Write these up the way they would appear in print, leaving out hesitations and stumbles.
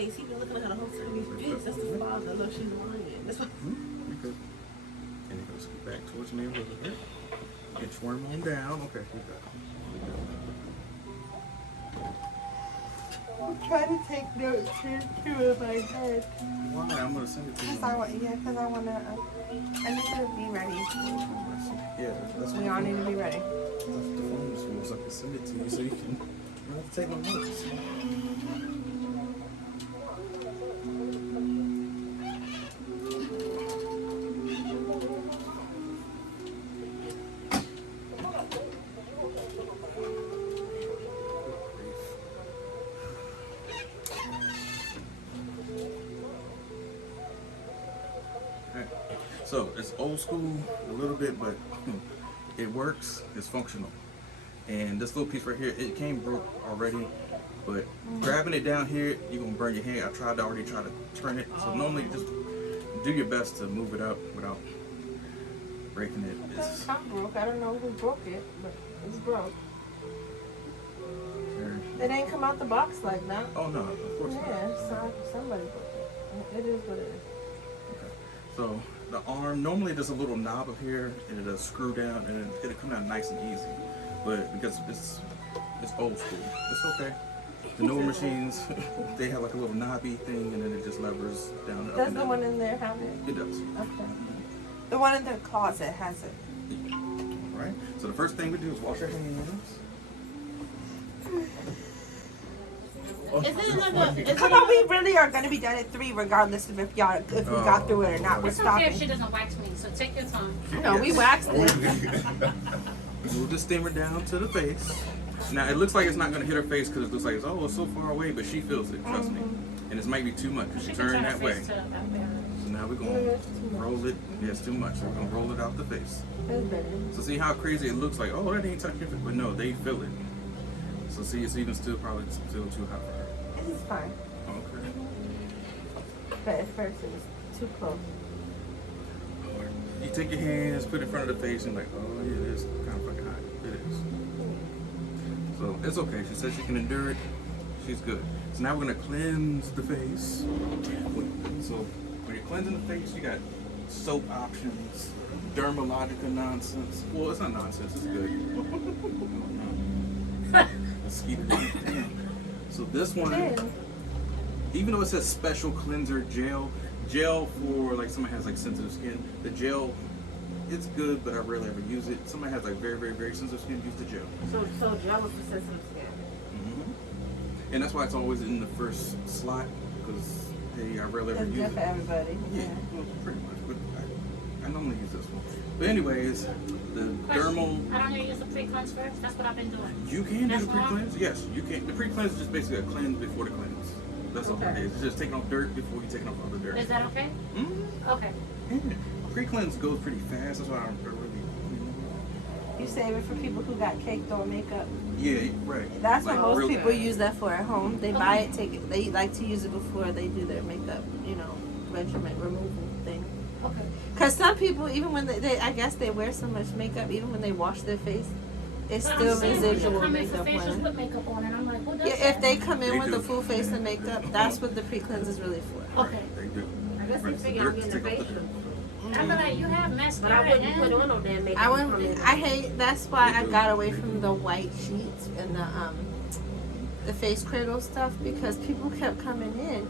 face. He been looking at her the whole time. He's bitch. That's the father. Look, she's lying. That's what. Okay. And it goes back towards me a little bit. Inchworm on down. Okay, we got it. I'm trying to take notes here too in my head. Why? I'm gonna send it to you. Because I want to, I need to be ready. Yeah, that's We all need to be ready. That's the phone is so I can send it to you so you can have to take my notes. So it's old school a little bit, but it works. It's functional. And this little piece right here, it came broke already, but grabbing it down here, you're gonna burn your hand. I already tried to turn it. So normally just do your best to move it up without breaking it. It's not broke. I don't know who broke it, but it's broke. It ain't come out the box like that. Oh no, of course not. Yeah, so somebody broke it. It is what it is. Okay. So the arm, normally there's a little knob up here and it'll screw down and it'll come out nice and easy. But because it's old school, it's okay. The newer machines, they have like a little knobby thing and then it just levers down and up. Does the one in there have it? It does. Okay. The one in the closet has it. Alright, so the first thing we do is wash our hands. Come on, we really are going to be done at 3 regardless of if we got through it or not. We're It's okay stopping. if she doesn't wax me, so take your time. No, we waxed it. Move the steamer down to the face. Now it looks like it's not going to hit her face because it looks like it's so far away, but she feels it, trust me. And it might be too much because she turned that way. So now we're going to roll it. Yeah, it's too much. So we're going to roll it out the face. So see how crazy it looks like, oh, that ain't touching it. But no, they feel it. So see, it's even probably still too hot for her. It's fine. Okay. But at first it was too close. You take your hands, put it in front of the face, and like, oh yeah, it is kind of fucking hot. It is. So it's okay. She said she can endure it. She's good. So now we're gonna cleanse the face. So when you're cleansing the face, you got soap options, Dermalogica nonsense. Well, it's not nonsense. It's good. Let's keep it. So this one, even though it says special cleanser gel for like somebody has like sensitive skin, the gel, it's good, but I rarely ever use it. Somebody has like very, very, very sensitive skin, use the gel. So gel is for sensitive skin. And that's why it's always in the first slot, because I rarely ever It's use good for everybody. Yeah, well, pretty much, but I normally use this one. But anyways, the dermal. I don't need to use the pre-cleanse first. That's what I've been doing. You can do the pre-cleanse? Yes, you can. The pre-cleanse is just basically a cleanse before the cleanse. That's all it is. It's just taking off dirt before you taking off other dirt. Is that okay? Mm-hmm. Okay. Yeah. Pre-cleanse goes pretty fast. That's why I really. You save it for people who got caked on makeup. Yeah, right. That's Like, what most real people fast. use that for at home. They buy it, take it. They like to use it before they do their makeup, regimen removal thing. Okay. Because some people, even when I guess they wear so much makeup, even when they wash their face, it's still residual makeup on. With makeup on, and I'm like, what does Yeah, if they come in with a full face of makeup, that's what the pre-cleanse is really for. Okay. They do. I guess they figure I'm getting a facial. I'm like, you have But mascara I wouldn't put and on no damn makeup. I hate. That's why I got away from the white sheets and the face cradle stuff, because people kept coming in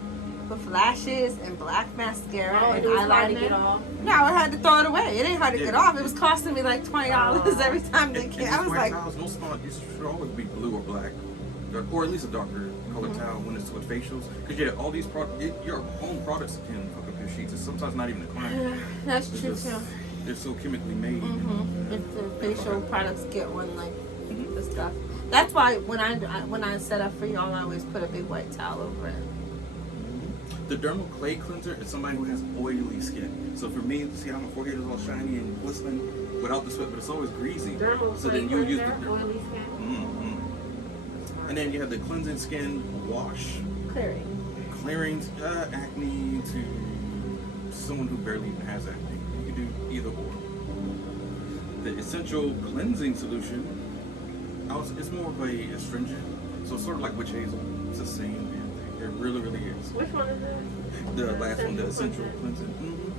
with lashes and black mascara and it was hard to get eyeliner. off. No, I had to throw it away. It ain't hard to Yeah. get off. It was costing me like $20 every time they came. I was like, towels, no smart. You should always be blue or black, or at least a darker color towel when it's with facials. Because all these products, your own products can fuck up your sheets. It's sometimes not even a crime. that's It's true just- too. They're so chemically made. If the facial products get one like the stuff. That's why when I set up for y'all, I always put a big white towel over it. The dermal clay cleanser is somebody who has oily skin. So for me, see how my forehead is all shiny and glistening without the sweat, but it's always greasy. Dermal So then you use the oily skin. And then you have the cleansing skin wash, clearing acne to someone who barely even has acne. You can do either or. The essential cleansing solution, it's more of a astringent, so it's sort of like witch hazel. It's the same damn thing. It really, really is. Which one is it? The last one, the essential Essential cleansing.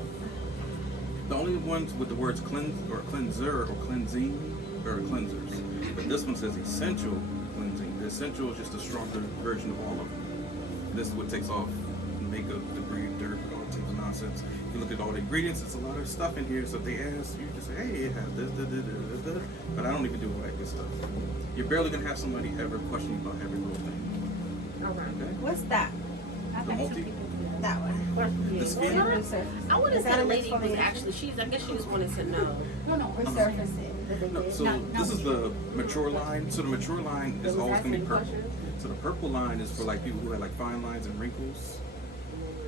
The only ones with the words cleanse or cleanser or cleansing are cleansers. But this one says essential cleansing. The essential is just a stronger version of all of them. This is what takes off makeup, debris, dirt, all types of nonsense. If you look at all the ingredients, it's a lot of stuff in here. So if they ask, you just say, hey, it has this, but I don't even do it like this stuff. You're barely gonna have somebody ever question you about every little thing. Okay? What's that? I've The had two multi- people do that. That one. The skin. I would have Is that said a a lady exfoliation? was actually, I guess she just wanted to know. No. Resurfacing. No, so this is the mature line. So the mature line is Was always that gonna be any purple. questions? So the purple line is for like people who have like fine lines and wrinkles,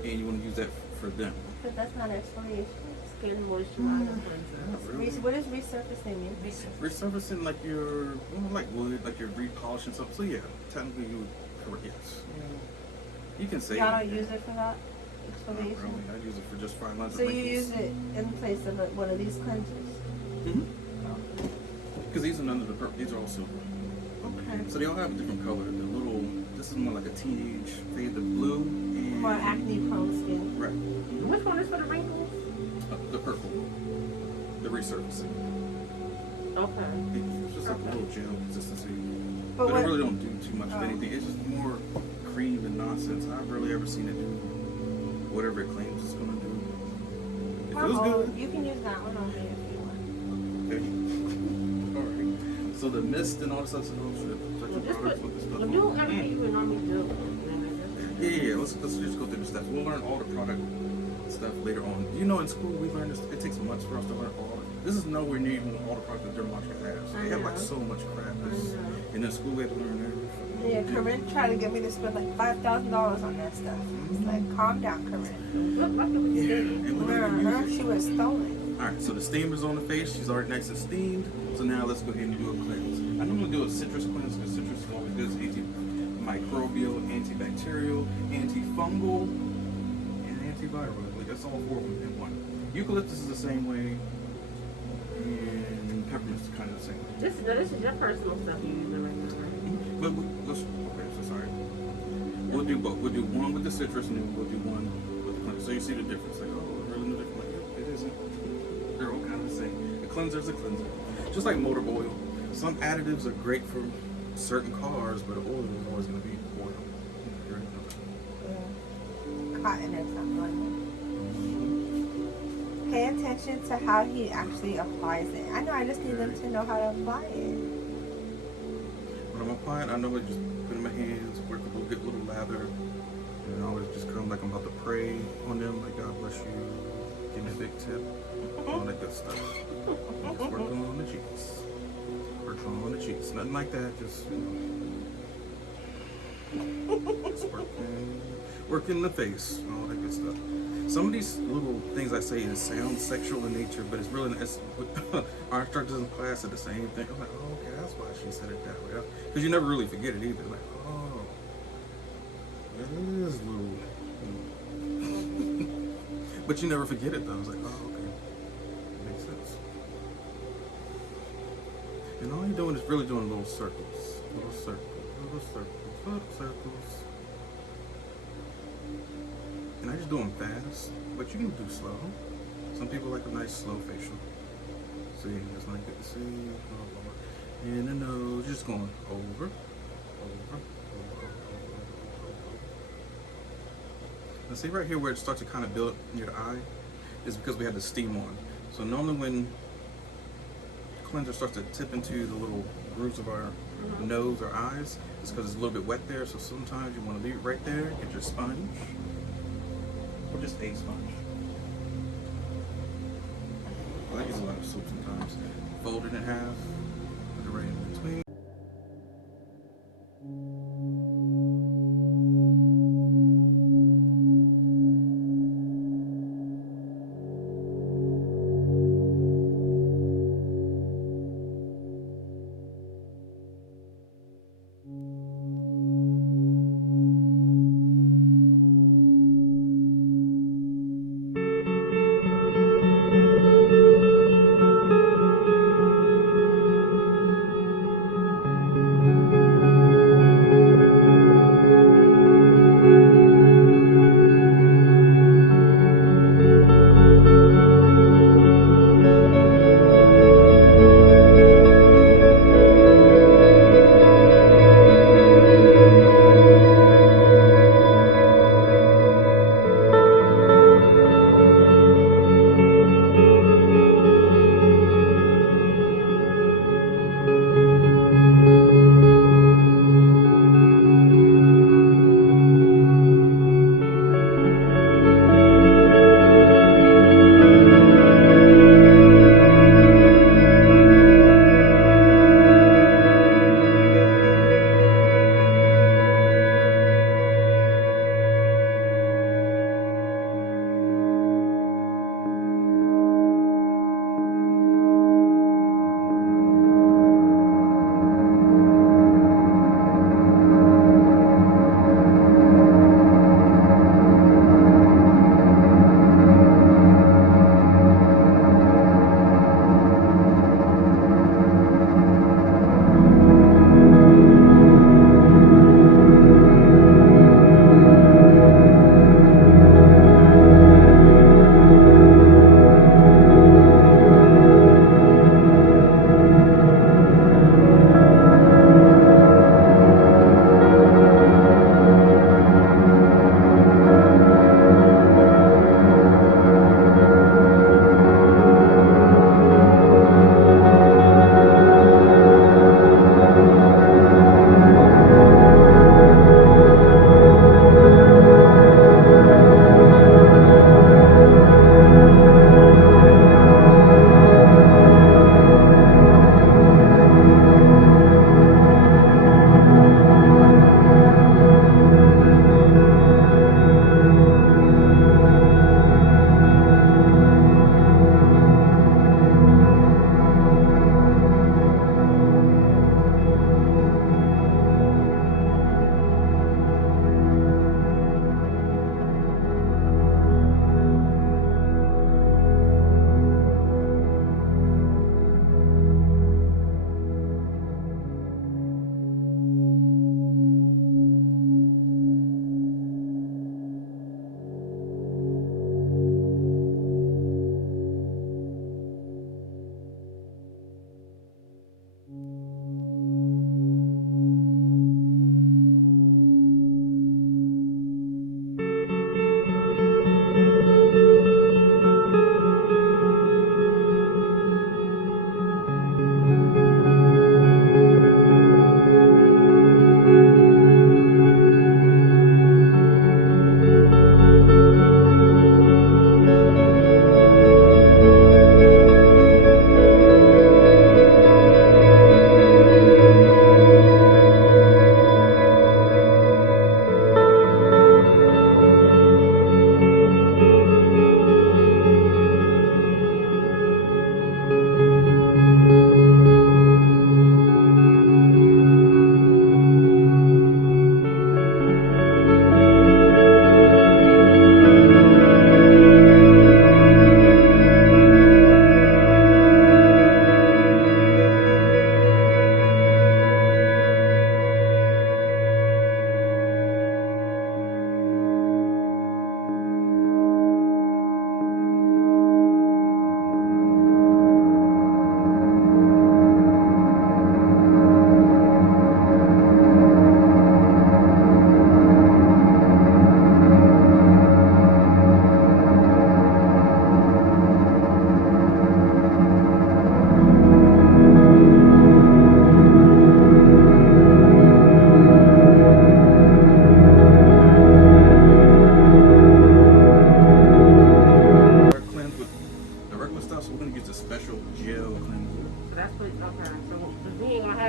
and you want to use that for them. But that's not exfoliation. Skin moisturizer cleanser. What does resurfacing mean? Resurfacing like your, like wood, like you're repolishing something. So yeah, technically you would correct, yes. You can say. Y'all don't use it for that Not exfoliation? really. I use it for just fine lines So and you wrinkles. use it in place of one of these cleansers? Because these are none of the purple. These are all silver. Okay. So they all have a different color. The little, this is more like a teenage fade of blue and More acne prone skin. right. Which one is for the wrinkles? The purple, the resurfacing. Okay. It's just like a little gel consistency. But But what, it really don't do too much of Oh. anything. It's just more cream and nonsense. I've rarely ever seen it do whatever it claims it's gonna do. It feels good. You can use that one on me if you want. Okay. Alright. So the mist and all this other stuff, Well, just products with this stuff. well, do everything you would normally do. Yeah. Let's just go through the steps. We'll learn all the product stuff later on. You know, in school we learned this. It takes months for us to learn all. This is nowhere near even all the products that Dermaplaning has. They have like so much crap. And in school we had to learn everything. Yeah, Corinne tried to get me to spend like $5,000 on that stuff. It's like, calm down, Corinne. Look like it was Yeah. steady. And we learned to use it. She was stolen. Alright, so the steamer's on the face. She's already nice and steamed. So now let's go ahead and do a cleanse. I normally do a citrus cleanse because citrus is always good. It's antimicrobial, antibacterial, antifungal, and antiviral. Like that's all four of them in one. Eucalyptus is the same way, and peppermint's kind of the same way. This is your personal stuff you use right now, right? But okay, so sorry. We'll do both. We'll do one with the citrus and then we'll do one with the cleanser. So you see the difference. Like, oh, really no different. Like, it isn't. They're all kind of the same. A cleanser is a cleanser. Just like motor oil. Some additives are great for certain cars, but oil is always going to be oil. You already know that. Cotton or something like that. Pay attention to how he actually applies it. I know, I just need them to know how to apply it. When I'm applying, I know I just put in my hands, work a little, get a little lather, and I always just come like I'm about to pray on them, like God bless you, give me a big tip, all that good stuff. Just working on the cheeks. Working on the cheeks. Nothing like that, just, just working the face, all that good stuff. Some of these little things I say it sound sexual in nature, but it's really it's our instructors in class said the same thing. I'm like, oh, okay, that's why she said it that way. Because you never really forget it either. Like, oh, it is little. But you never forget it though. I was like, oh, okay, makes sense. And all you're doing is really doing little circles, little circles, little circles, little circles. And I just do them fast, but you can do slow. Some people like a nice slow facial. See, it's not good to see. And the nose, just going over. Now see right here where it starts to kind of build up near the eye, is because we had the steam on. So normally when cleanser starts to tip into the little grooves of our nose or eyes, it's because it's a little bit wet there. So sometimes you want to leave it right there, get your sponge. Or just a sponge. I use a lot of soap sometimes. Fold it in half, put it right in between.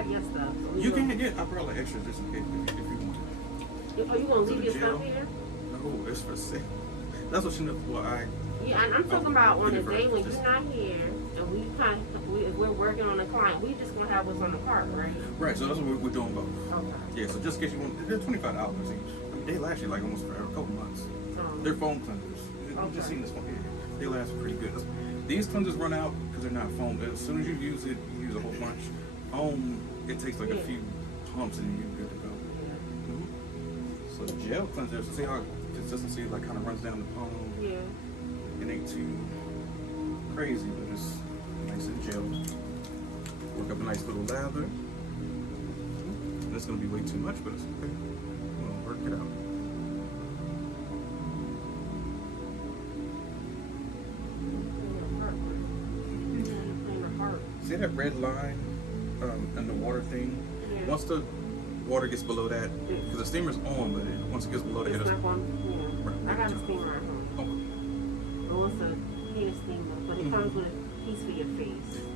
have your stuff. So You can get, I brought like extra just in case if you want. Oh, you gonna So leave the your gel? stuff here? No, it's for sale. That's what she knows. Well, Yeah, I'm talking about on the get it day for- when you're not here and if we're working on a client, we just gonna have what's on the cart, right? right, so that's what we're doing both. Okay. Yeah, so just in case you want, they're $25 each. I mean, they last you like almost for a couple months. They're foam cleansers. You've just seen this one here. They last pretty good. These cleansers run out because they're not foam. As soon as you use it, you use a whole bunch. Foam, it takes like a few pumps and you're good to go. So the gel cleanser, so see how consistency like kind of runs down the palm. Yeah. It ain't too crazy, but it's nice and gel. Work up a nice little lather. That's gonna be way too much, but it's okay. We'll work it out. See that red line in the water thing? Yeah. Once the water gets below that, because the steamer's on, but once it gets below that, It's it'll. not one, yeah. I got a Right. steamer at home. Oh, But what's a heated steamer? But it comes with a piece for your face.